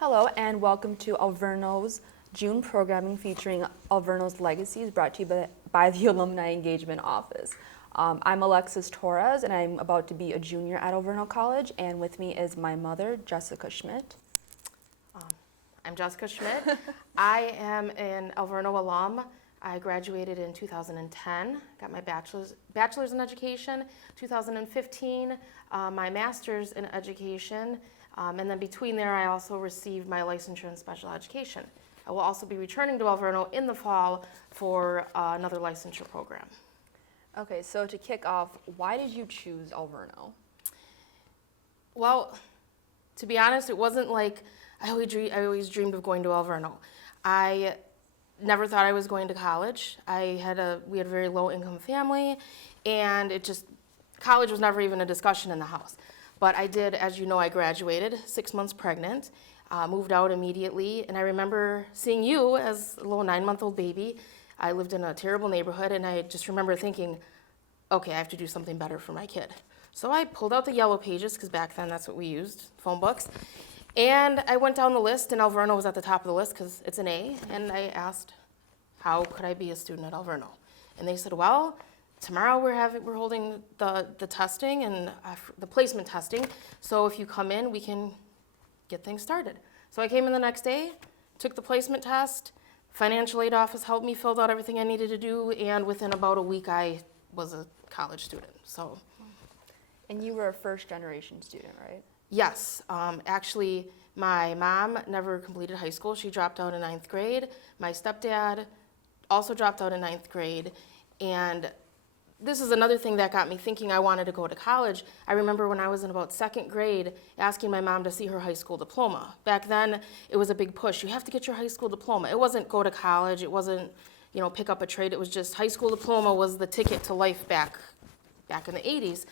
Hello and welcome to Alverno's June programming featuring Alverno's Legacies, brought to you by the Alumni Engagement Office. I'm Alexis Torres and I'm about to be a junior at Alverno College, and with me is my mother, Jessica Schmidt. I'm Jessica Schmidt. I am an Alverno alum. I graduated in 2010, got my bachelor's in education, 2015, my master's in education, and then between there I also received my licensure in special education. I will also be returning to Alverno in the fall for another licensure program. Okay, so to kick off, why did you choose Alverno? Well, to be honest, it wasn't like I always dreamed of going to Alverno. I never thought I was going to college. We had a very low income family, and college was never even a discussion in the house. But I did, as you know, I graduated 6 months pregnant, moved out immediately, and I remember seeing you as a little 9-month-old baby. I lived in a terrible neighborhood, and I just remember thinking, okay, I have to do something better for my kid. So I pulled out the yellow pages, because back then that's what we used, phone books, and I went down the list, and Alverno was at the top of the list because it's an A, and I asked, how could I be a student at Alverno? And they said, well, tomorrow we're holding the testing and the placement testing, so if you come in, we can get things started. So I came in the next day, took the placement test, financial aid office helped me, filled out everything I needed to do, and within about a week I was a college student. So. And you were a first-generation student, right? Yes, actually my mom never completed high school. She dropped out in 9th grade. My stepdad also dropped out in 9th grade, and this is another thing that got me thinking I wanted to go to college. I remember when I was in about 2nd grade asking my mom to see her high school diploma. Back then, it was a big push. You have to get your high school diploma. It wasn't go to college. It wasn't, pick up a trade. It was just high school diploma was the ticket to life back in the 80s.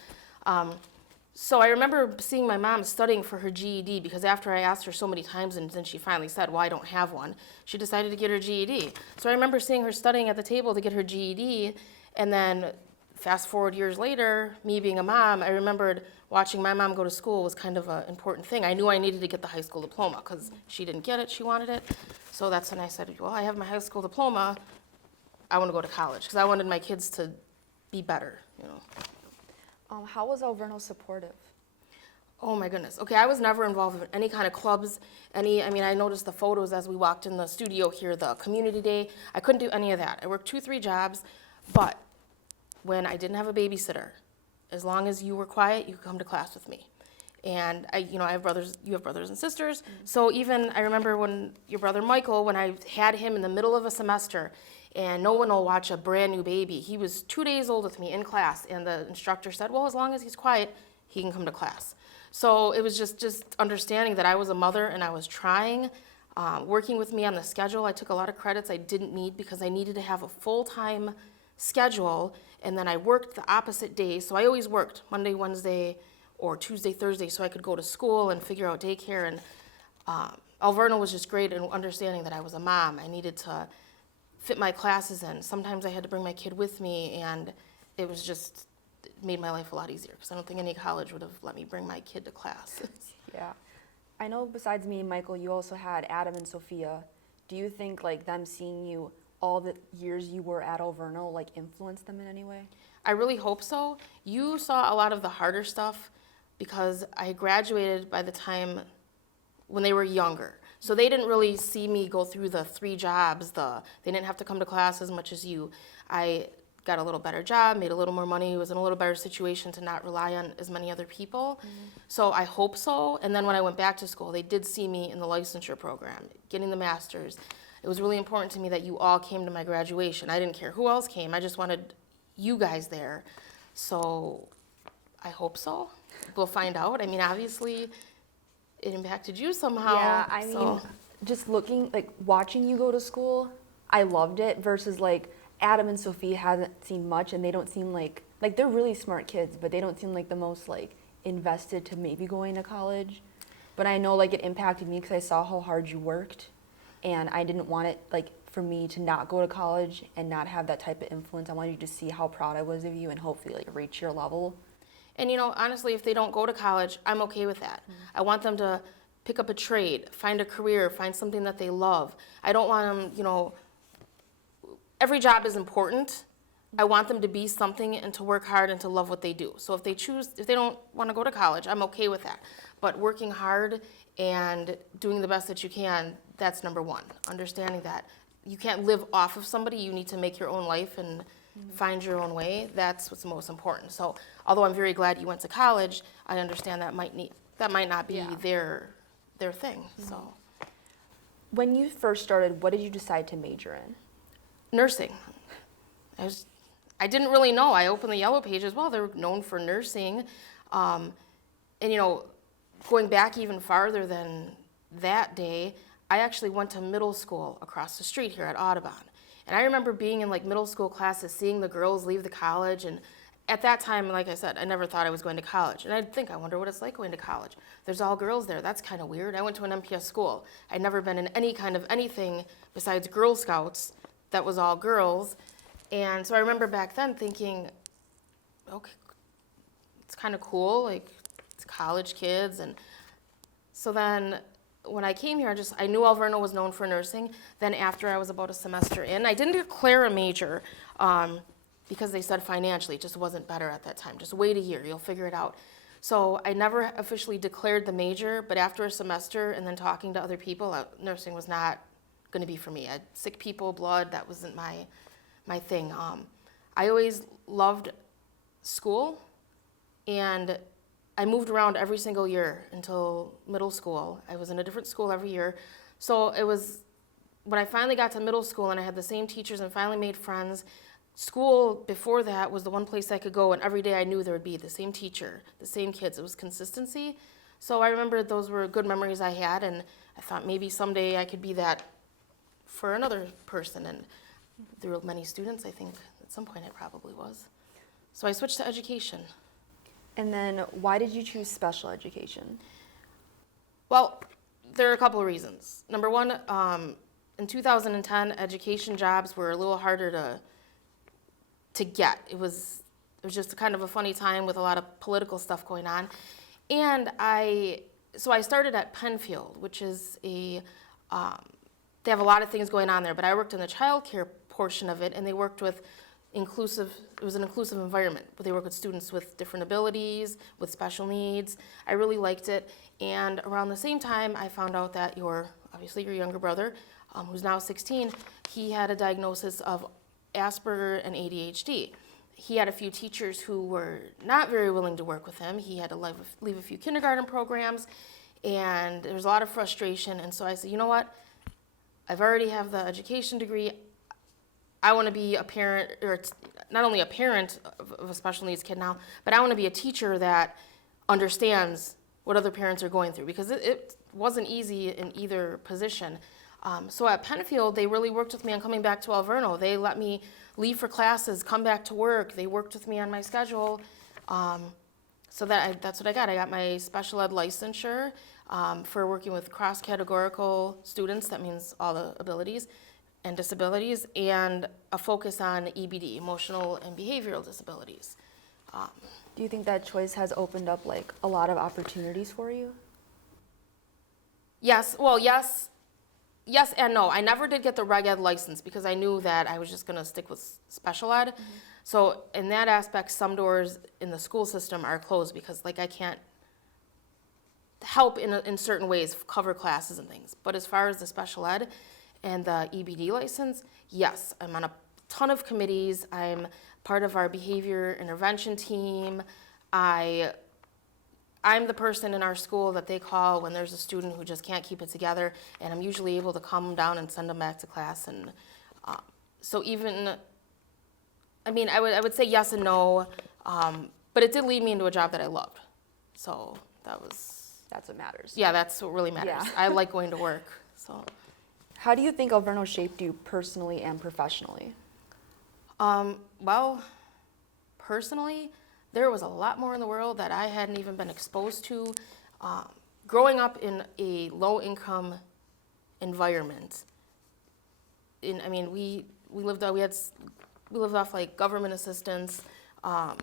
So I remember seeing my mom studying for her GED, because after I asked her so many times and then she finally said, well, I don't have one, she decided to get her GED. So I remember seeing her studying at the table to get her GED, and then fast forward years later, me being a mom, I remembered watching my mom go to school was kind of an important thing. I knew I needed to get the high school diploma because she didn't get it, she wanted it. So that's when I said, well, I have my high school diploma, I want to go to college, because I wanted my kids to be better, How was Alverno supportive? Oh my goodness. Okay, I was never involved in any kind of clubs, I noticed the photos as we walked in the studio here, the community day. I couldn't do any of that. I worked 2-3 jobs, but when I didn't have a babysitter, as long as you were quiet, you could come to class with me. And I have brothers, you have brothers and sisters, so even I remember when your brother Michael, when I had him in the middle of a semester, and no one will watch a brand new baby. He was 2 days old with me in class, and the instructor said, well, as long as he's quiet, he can come to class. So it was just understanding that I was a mother and I was trying, working with me on the schedule. I took a lot of credits I didn't need because I needed to have a full-time schedule, and then I worked the opposite days. So I always worked Monday, Wednesday, or Tuesday, Thursday, so I could go to school and figure out daycare. And Alverno was just great in understanding that I was a mom. I needed to fit my classes in. Sometimes I had to bring my kid with me, and it made my life a lot easier, because I don't think any college would have let me bring my kid to class. Yeah. I know besides me and Michael, you also had Adam and Sophia. Do you think them seeing you all the years you were at Alverno influenced them in any way? I really hope so. You saw a lot of the harder stuff because I graduated by the time when they were younger. So they didn't really see me go through the 3 jobs. They didn't have to come to class as much as you. I got a little better job, made a little more money, was in a little better situation to not rely on as many other people. So I hope so. And then when I went back to school, they did see me in the licensure program, getting the master's. It was really important to me that you all came to my graduation. I didn't care who else came. I just wanted you guys there. So I hope so. We'll find out. Obviously, it impacted you somehow. Yeah, just watching you go to school, I loved it, versus Adam and Sophie hasn't seen much, and they don't seem like they're really smart kids, but they don't seem like the most invested to maybe going to college. But I know it impacted me because I saw how hard you worked, and I didn't want it for me to not go to college and not have that type of influence. I wanted you to see how proud I was of you and hopefully reach your level. And honestly, if they don't go to college, I'm okay with that. I want them to pick up a trade, find a career, find something that they love. I don't want them, every job is important. I want them to be something and to work hard and to love what they do. So if they don't want to go to college, I'm okay with that. But working hard and doing the best that you can, that's number one. Understanding that you can't live off of somebody, you need to make your own life and find your own way. That's what's most important. So although I'm very glad you went to college, I understand that might not be their thing. So When you first started, what did you decide to major in? nursing. I didn't really know. I opened the Yellow Pages. Well, they're known for nursing. And, going back even farther than that day, I actually went to middle school across the street here at Audubon. And I remember being in middle school classes, seeing the girls leave the college. And at that time, like I said, I never thought I was going to college. And I wonder what it's like going to college. There's all girls there. That's kind of weird. I went to an MPS school. I'd never been in any kind of anything besides Girl Scouts that was all girls. And so I remember back then thinking, okay, it's kind of cool, it's college kids. And so then when I came here, I knew Alverno was known for nursing. Then after I was about a semester in, I didn't declare a major because they said financially it just wasn't better at that time. Just wait a year, you'll figure it out. So I never officially declared the major, but after a semester and then talking to other people, nursing was not going to be for me. I had sick people, blood, that wasn't my thing. I always loved school, and I moved around every single year until middle school. I was in a different school every year. So it was when I finally got to middle school and I had the same teachers and finally made friends. School before that was the one place I could go, and every day I knew there would be the same teacher, the same kids. It was consistency. So I remember those were good memories I had, and I thought maybe someday I could be that for another person. And there were many students, I think at some point I probably was. So I switched to education. And then why did you choose special education? Well, there are a couple of reasons. Number one, in 2010, education jobs were a little harder to get. It was just kind of a funny time with a lot of political stuff going on. And so I started at Penfield, which is they have a lot of things going on there, but I worked in the child care portion of it, and they worked with it was an inclusive environment, but they work with students with different abilities, with special needs. I really liked it. And around the same time, I found out that obviously your younger brother, who's now 16, he had a diagnosis of Asperger and ADHD. He had a few teachers who were not very willing to work with him. He had to leave a few kindergarten programs, and there was a lot of frustration. And so I said, you know what? I've already have the education degree. I want to be a parent, or not only a parent of a special needs kid now, but I want to be a teacher that understands what other parents are going through, because it wasn't easy in either position. So at Penfield, they really worked with me on coming back to Alverno. They let me leave for classes, come back to work. They worked with me on my schedule. So that's what I got. I got my special ed licensure for working with cross-categorical students. That means all the abilities and disabilities, and a focus on EBD, emotional and behavioral disabilities. Do you think that choice has opened up a lot of opportunities for you? Yes, well, yes and no. I never did get the reg ed license because I knew that I was just gonna stick with special ed. Mm-hmm. So in that aspect, some doors in the school system are closed because I can't help in certain ways, cover classes and things. But as far as the special ed and the EBD license, yes, I'm on a ton of committees. I'm part of our behavior intervention team. I'm the person in our school that they call when there's a student who just can't keep it together, and I'm usually able to calm them down and send them back to class. And so I would say yes and no, but it did lead me into a job that I loved. So that's what matters. Yeah, that's what really matters. Yeah. I like going to work. So. How do you think Alverno shaped you personally and professionally? Well, personally, there was a lot more in the world that I hadn't even been exposed to. Growing up in a low-income environment, we lived off government assistance. I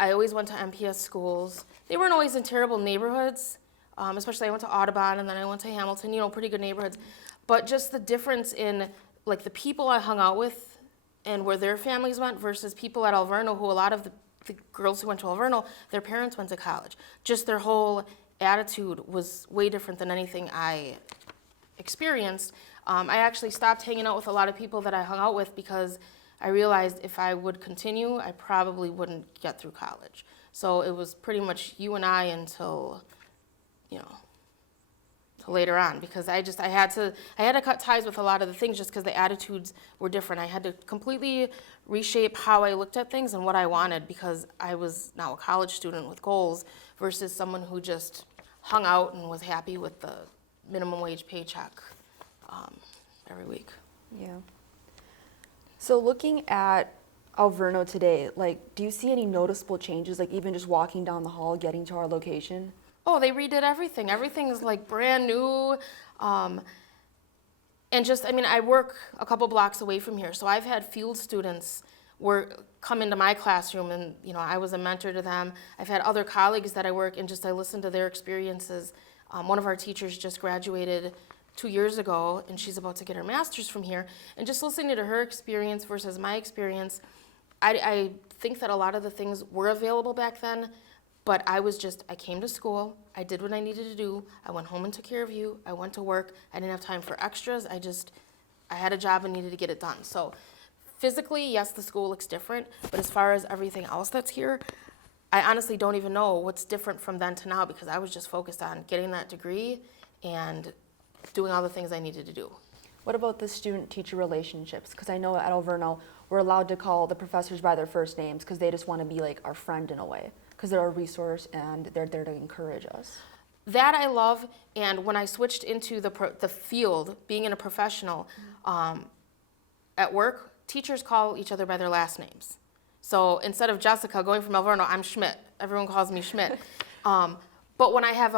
always went to MPS schools. They weren't always in terrible neighborhoods, especially I went to Audubon and then I went to Hamilton, pretty good neighborhoods. But just the difference in like the people I hung out with and where their families went versus people at Alverno, who a lot of the girls who went to Alverno, their parents went to college. Just their whole attitude was way different than anything I experienced. I actually stopped hanging out with a lot of people that I hung out with because I realized if I would continue, I probably wouldn't get through college. So it was pretty much you and I until, till later on, because I had to cut ties with a lot of the things just because the attitudes were different. I had to completely reshape how I looked at things and what I wanted, because I was now a college student with goals versus someone who just hung out and was happy with the minimum wage paycheck every week. Yeah. So looking at Alverno today, like, do you see any noticeable changes, like even just walking down the hall, getting to our location? Oh, they redid everything. Everything is like brand new. And just, I work a couple blocks away from here, so I've had field students come into my classroom, and I was a mentor to them. I've had other colleagues that I work and I listen to their experiences. One of our teachers just graduated 2 years ago, and she's about to get her master's from here. And just listening to her experience versus my experience, I think that a lot of the things were available back then, but I came to school, I did what I needed to do, I went home and took care of you, I went to work, I didn't have time for extras, I had a job and needed to get it done. So physically, yes, the school looks different, but as far as everything else that's here, I honestly don't even know what's different from then to now, because I was just focused on getting that degree and doing all the things I needed to do. What about the student-teacher relationships? Because I know at Alverno, we're allowed to call the professors by their first names because they just want to be like our friend in a way, because they're a resource and they're there to encourage us. That I love, and when I switched into the field, being in a professional, at work, teachers call each other by their last names. So instead of Jessica going from Alverno, I'm Schmidt. Everyone calls me Schmidt. But when I have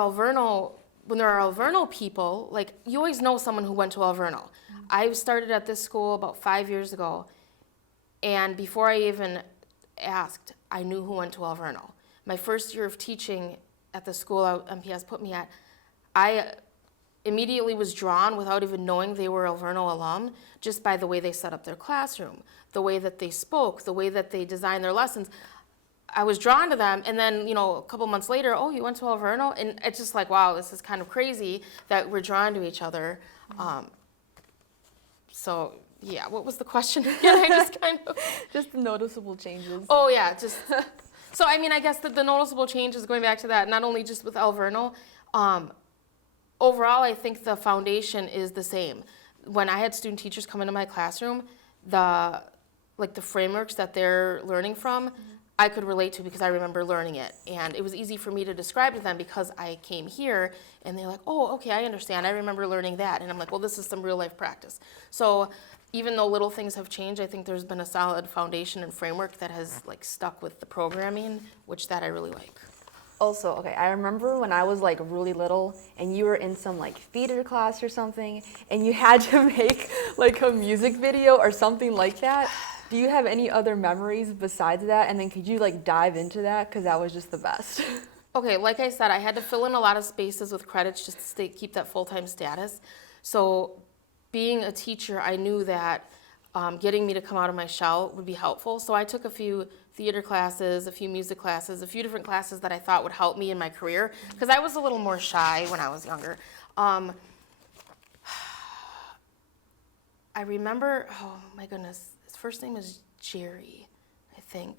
when there are Alverno people, like, you always know someone who went to Alverno. I started at this school about 5 years ago, and before I even asked, I knew who went to Alverno. My first year of teaching at the school MPS put me at, I immediately was drawn without even knowing they were Alverno alum, just by the way they set up their classroom, the way that they spoke, the way that they designed their lessons. I was drawn to them, and then, a couple months later, oh, you went to Alverno? And it's just like, wow, this is kind of crazy that we're drawn to each other. So, yeah, what was the question again? I just kind of... Just the noticeable changes. Oh, yeah, just... So, I guess that the noticeable changes, going back to that, not only just with Alverno, overall, I think the foundation is the same. When I had student teachers come into my classroom, the frameworks that they're learning from, I could relate to because I remember learning it. And it was easy for me to describe to them because I came here and they're like, oh, okay, I understand. I remember learning that. And I'm like, well, this is some real life practice. So even though little things have changed, I think there's been a solid foundation and framework that has stuck with the programming, which that I really like. Also, okay, I remember when I was really little and you were in some theater class or something and you had to make a music video or something like that. Do you have any other memories besides that? And then could you dive into that? Because that was just the best. Okay, like I said, I had to fill in a lot of spaces with credits just to keep that full-time status. So being a teacher, I knew that getting me to come out of my shell would be helpful. So I took a few theater classes, a few music classes, a few different classes that I thought would help me in my career, because I was a little more shy when I was younger. I remember, oh my goodness, his first name is Jerry, I think.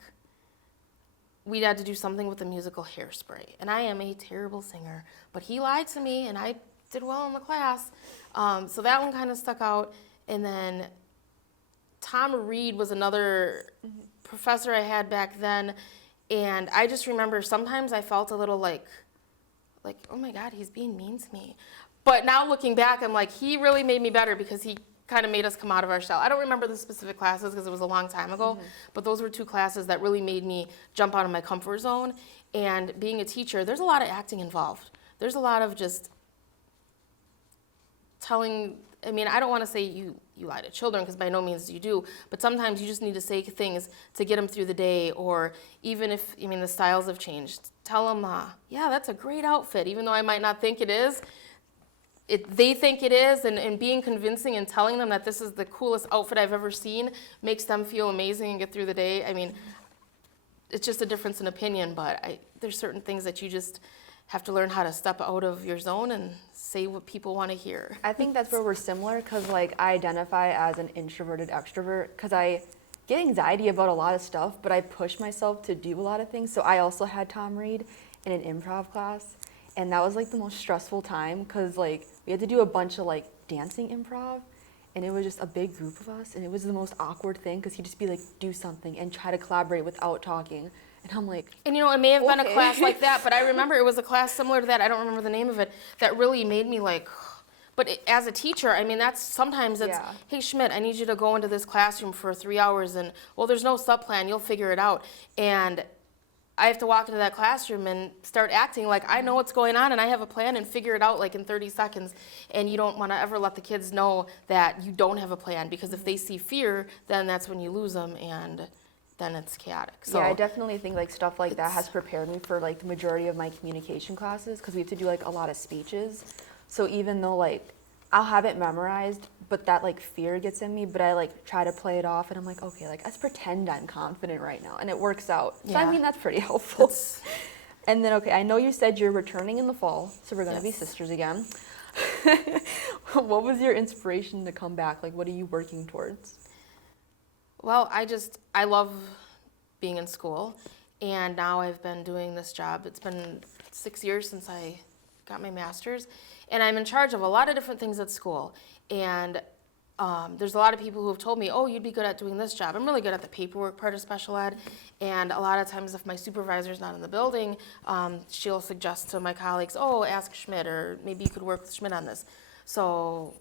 We had to do something with the musical Hairspray, and I am a terrible singer, but he lied to me, and I did well in the class. So that one kind of stuck out. And then Tom Reed was another professor I had back then, and I just remember sometimes I felt a little like, oh my God, he's being mean to me. But now looking back, I'm like, he really made me better because he kind of made us come out of our shell. I don't remember the specific classes because it was a long time ago, but those were two classes that really made me jump out of my comfort zone. And being a teacher, there's a lot of acting involved. There's a lot of just telling I mean, I don't want to say you lie to children, because by no means you do, but sometimes you just need to say things to get them through the day, or even if, I mean, the styles have changed, tell them, yeah, that's a great outfit, even though I might not think it is. They think it is, and being convincing and telling them that this is the coolest outfit I've ever seen makes them feel amazing and get through the day. I mean, it's just a difference in opinion, but there's certain things that you just have to learn how to step out of your zone and say what people want to hear. I think that's where we're similar, because like I identify as an introverted extrovert, because I get anxiety about a lot of stuff, but I push myself to do a lot of things. So I also had Tom Reed in an improv class, and that was like the most stressful time, because like we had to do a bunch of like dancing improv, and it was just a big group of us, and it was the most awkward thing, because he'd just be like, do something and try to collaborate without talking. And I'm like, and you know, it may have been a okay. class like that, but I remember it was a class similar to that. I don't remember the name of it. That really made me like, but as a teacher, I mean, sometimes it's, Yeah. hey Schmidt, I need you to go into this classroom for 3 hours, and well, there's no sub plan, you'll figure it out. And I have to walk into that classroom and start acting like I know what's going on and I have a plan and figure it out like in 30 seconds. And you don't want to ever let the kids know that you don't have a plan, because if they see fear, then that's when you lose them, and then it's chaotic. So yeah, I definitely think like stuff like that has prepared me for like the majority of my communication classes, because we have to do like a lot of speeches. So even though like I'll have it memorized, but that like fear gets in me, but I like try to play it off, and I'm like, okay, like let's pretend I'm confident right now, and it works out. So I Yeah. mean, that's pretty helpful. And then, okay, I know you said you're returning in the fall, so we're gonna be Yes. sisters again. What was your inspiration to come back? Like, what are you working towards? Well, I love being in school, and now I've been doing this job. It's been 6 years since I got my master's, and I'm in charge of a lot of different things at school. And there's a lot of people who have told me, oh, you'd be good at doing this job. I'm really good at the paperwork part of special ed, and a lot of times if my supervisor's not in the building, she'll suggest to my colleagues, oh, ask Schmidt, or maybe you could work with Schmidt on this. So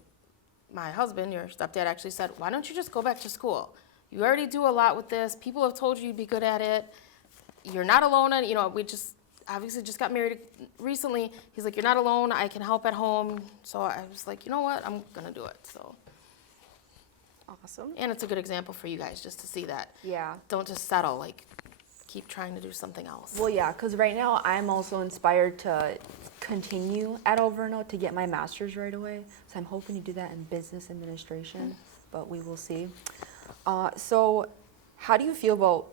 my husband, your stepdad, actually said, why don't you just go back to school? You already do a lot with this. People have told you you'd be good at it. You're not alone. And, you know, we just obviously just got married recently. He's like, you're not alone. I can help at home. So I was like, you know what? I'm going to do it. So, Awesome. and it's a good example for you guys just to see that. Yeah. Don't just settle. Like, keep trying to do something else. Well, yeah, because right now I'm also inspired to continue at Alverno to get my master's right away. So I'm hoping to do that in business administration, but we will see. So how do you feel about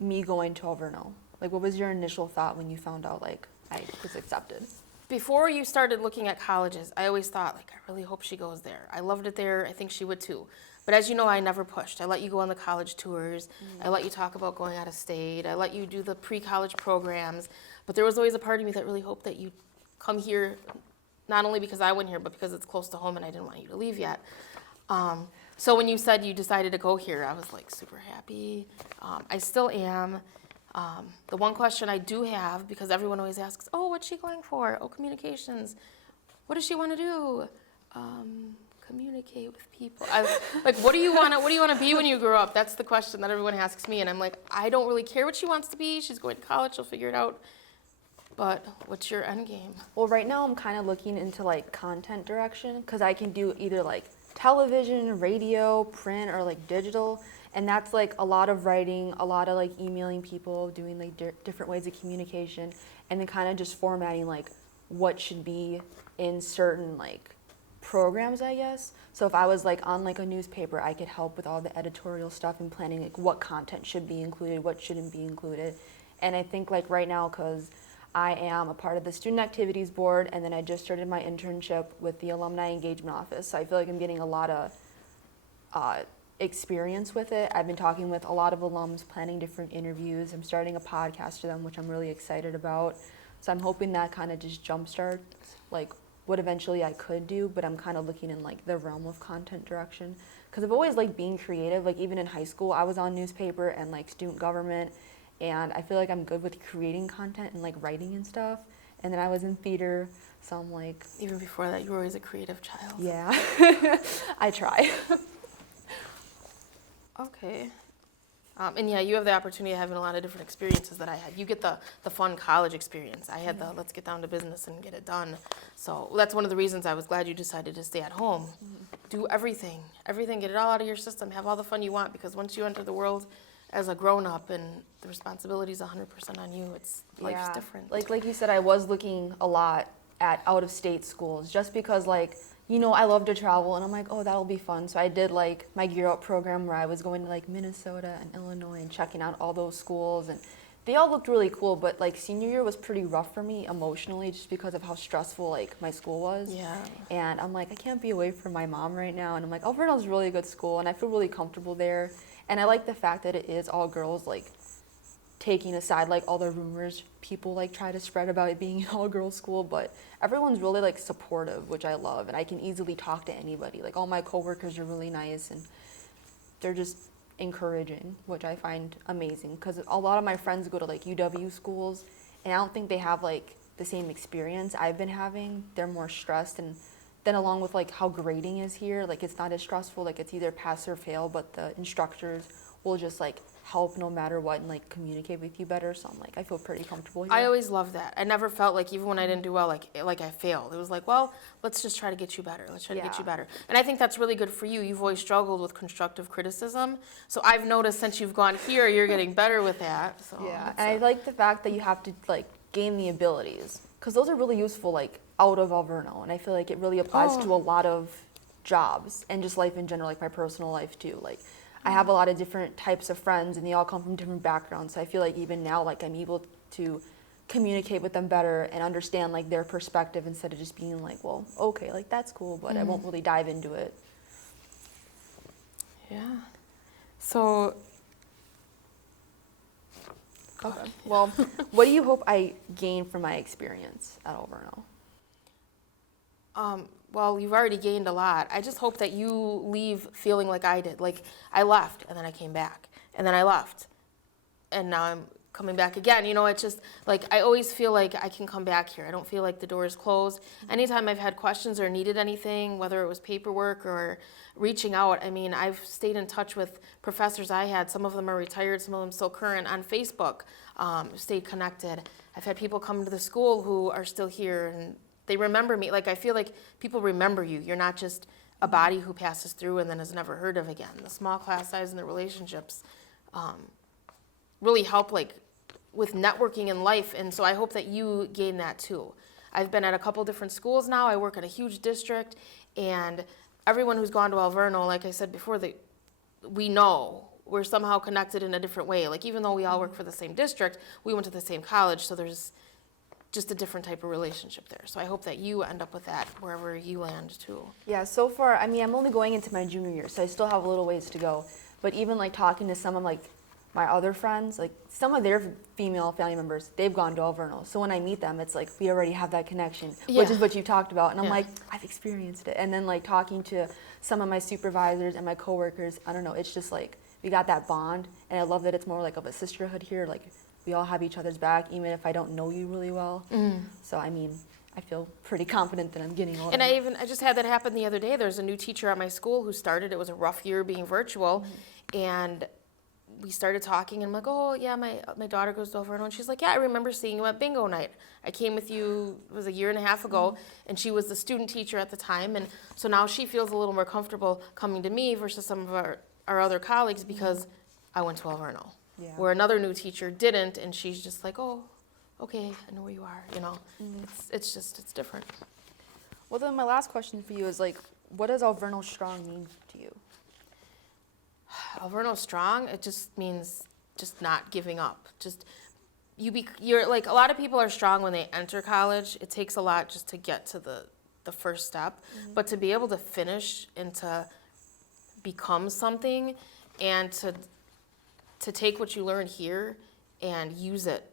me going to Alverno? Like, what was your initial thought when you found out, like, I was accepted? Before you started looking at colleges, I always thought, like, I really hope she goes there. I loved it there. I think she would too. But as you know, I never pushed. I let you go on the college tours. I let you talk about going out of state. I let you do the pre-college programs. But there was always a part of me that really hoped that you'd come here, not only because I went here, but because it's close to home and I didn't want you to leave yet. So when you said you decided to go here, I was like super happy. I still am. The one question I do have, because everyone always asks, oh, what's she going for? Oh, communications. What does she want to do? Communicate with people. Like, what do you want to be when you grow up? That's the question that everyone asks me. And I'm like, I don't really care what she wants to be. She's going to college. She'll figure it out. But what's your end game? Well, right now I'm kind of looking into, like, content direction, because I can do either, like, television, radio, print, or, like, digital. And that's, like, a lot of writing, a lot of, like, emailing people, doing, like, different ways of communication, and then kind of just formatting, like, what should be in certain, like, programs, I guess. So if I was, like, on, like, a newspaper, I could help with all the editorial stuff and planning, like, what content should be included, what shouldn't be included. And I think, like, right now, because I am a part of the Student Activities Board, and then I just started my internship with the Alumni Engagement Office, so I feel like I'm getting a lot of experience with it. I've been talking with a lot of alums, planning different interviews. I'm starting a podcast for them, which I'm really excited about. So I'm hoping that kind of just jumpstarts, like, what eventually I could do, but I'm kind of looking in, like, the realm of content direction. Because I've always liked being creative. Like, even in high school, I was on newspaper and, like, student government, and I feel like I'm good with creating content and, like, writing and stuff. And then I was in theater, so I'm like... Even before that, you were always a creative child. Yeah, I try. Okay. And yeah, you have the opportunity of having a lot of different experiences that I had. You get the fun college experience. I had the let's get down to business and get it done. So that's one of the reasons I was glad you decided to stay at home. Do everything, get it all out of your system, have all the fun you want, because once you enter the world as a grown-up and the responsibility is 100% on you, life's different. Like you said, I was looking a lot at out-of-state schools just because, like, you know, I love to travel, and I'm like, oh, that'll be fun. So I did, like, my Gear Up program where I was going to, like, Minnesota and Illinois and checking out all those schools, and they all looked really cool, but, like, senior year was pretty rough for me emotionally just because of how stressful, like, my school was. Yeah. And I'm like, I can't be away from my mom right now, and I'm like, Alverno's a really good school, and I feel really comfortable there, and I like the fact that it is all girls, like, taking aside like all the rumors people like try to spread about it being an all-girls school, but everyone's really like supportive, which I love, and I can easily talk to anybody. Like all my coworkers are really nice, and they're just encouraging, which I find amazing because a lot of my friends go to like UW schools, and I don't think they have like the same experience I've been having. They're more stressed, and then along with like how grading is here, like it's not as stressful. Like it's either pass or fail, but the instructors will just like help no matter what and like communicate with you better. So I'm like, I feel pretty comfortable here. I always loved that. I never felt like even when I didn't do well, like I failed. It was like, well, let's just try to get you better. Let's try to get you better. And I think that's really good for you. You've always struggled with constructive criticism. So I've noticed since you've gone here, you're getting better with that. So yeah, and I like the fact that you have to like gain the abilities because those are really useful like out of Alverno, and I feel like it really applies to a lot of jobs and just life in general, like my personal life too. Like I have a lot of different types of friends, and they all come from different backgrounds. So I feel like even now, like I'm able to communicate with them better and understand like their perspective instead of just being like, well, okay, like that's cool, but I won't really dive into it. Yeah. So, Okay. Well, what do you hope I gain from my experience at Alverno? well, you've already gained a lot. I just hope that you leave feeling like I did. Like I left and then I came back and then I left and now I'm coming back again. You know, it's just like I always feel like I can come back here. I don't feel like the door is closed. Anytime I've had questions or needed anything, whether it was paperwork or reaching out, I mean, I've stayed in touch with professors I had. Some of them are retired, some of them still current on Facebook, stayed connected. I've had people come to the school who are still here and they remember me. Like I feel like people remember you. You're not just a body who passes through and then is never heard of again. The small class size and the relationships really help like with networking in life, and so I hope that you gain that too. I've been at a couple different schools now. I work at a huge district, and everyone who's gone to Alverno, like I said before, we know we're somehow connected in a different way. Like even though we all work for the same district, we went to the same college, so there's just a different type of relationship there. So I hope that you end up with that wherever you land too. Yeah, so far, I mean, I'm only going into my junior year, so I still have a little ways to go. But even like talking to some of like my other friends, like some of their female family members, they've gone to Alverno. So when I meet them, it's like we already have that connection, which is what you talked about. And I'm like, I've experienced it. And then like talking to some of my supervisors and my coworkers, I don't know, it's just like we got that bond. And I love that it's more like of a sisterhood here. Like we all have each other's back, even if I don't know you really well. So I mean, I feel pretty confident that I'm getting all And that. I just had that happen the other day. There's a new teacher at my school who started. It was a rough year being virtual, and we started talking, and I'm like, oh yeah, my daughter goes to Alverno, and she's like, yeah, I remember seeing you at bingo night. I came with you, it was a year and a half ago, and she was the student teacher at the time, and so now she feels a little more comfortable coming to me versus some of our other colleagues because I went to Alverno. Yeah. Where another new teacher didn't, and she's just like, oh, okay, I know where you are, you know. It's different. Well, then my last question for you is like, what does Alverno strong mean to you? Alverno strong, it just means just not giving up. Just you're like a lot of people are strong when they enter college. It takes a lot just to get to the first step, but to be able to finish and to become something and to take what you learn here and use it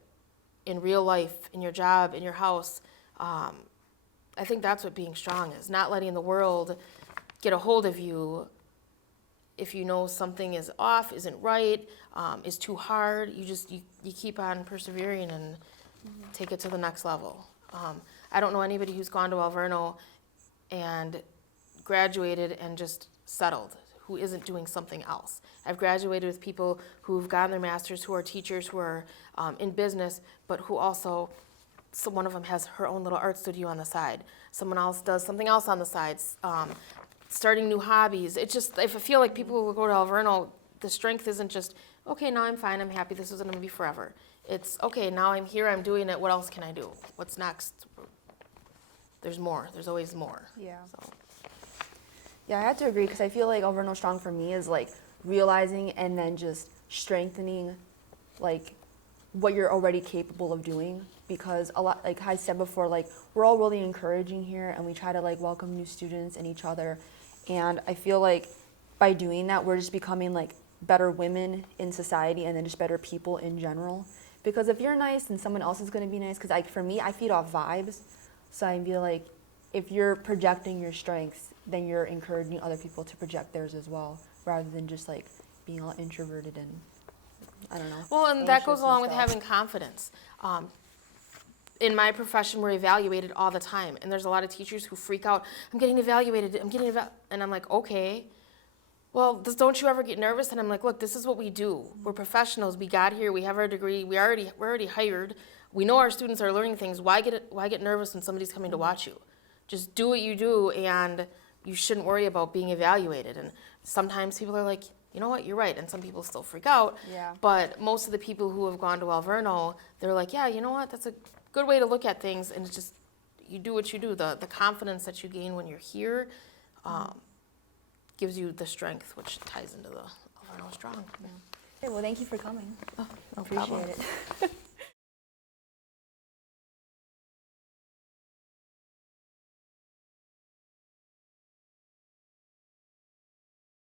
in real life, in your job, in your house. I think that's what being strong is, not letting the world get a hold of you. If you know something is off, isn't right, is too hard, you keep on persevering and take it to the next level. I don't know anybody who's gone to Alverno and graduated and just settled, who isn't doing something else. I've graduated with people who've gotten their masters, who are teachers, who are in business, but who also, so one of them has her own little art studio on the side. Someone else does something else on the side, starting new hobbies. It's just, if I feel like people who go to Alverno, the strength isn't just, okay, now I'm fine, I'm happy, this isn't gonna be forever. It's, okay, now I'm here, I'm doing it, what else can I do? What's next? There's more, there's always more. Yeah. So. Yeah, I have to agree because I feel like Alverno Strong for me is like realizing and then just strengthening like what you're already capable of doing, because a lot, like I said before, like we're all really encouraging here and we try to like welcome new students and each other, and I feel like by doing that we're just becoming like better women in society and then just better people in general, because if you're nice then someone else is going to be nice, because like for me I feed off vibes, so I feel like if you're projecting your strengths then you're encouraging other people to project theirs as well, rather than just like being all introverted and I don't know. Well, and that goes anxious along and with stuff. having confidence. In my profession, we're evaluated all the time, and there's a lot of teachers who freak out. I'm getting evaluated. And I'm like, okay. Well, don't you ever get nervous? And I'm like, look, this is what we do. We're professionals. We got here. We have our degree. We're already hired. We know our students are learning things. Why get nervous when somebody's coming to watch you? Just do what you do, and you shouldn't worry about being evaluated. And sometimes people are like, you know what, you're right, and some people still freak out. Yeah. But most of the people who have gone to Alverno, they're like, yeah, you know what, that's a good way to look at things, and it's just, you do what you do. The confidence that you gain when you're here gives you the strength, which ties into the Alverno Strong. Okay, well, thank you for coming. Oh, no Appreciate problem. it.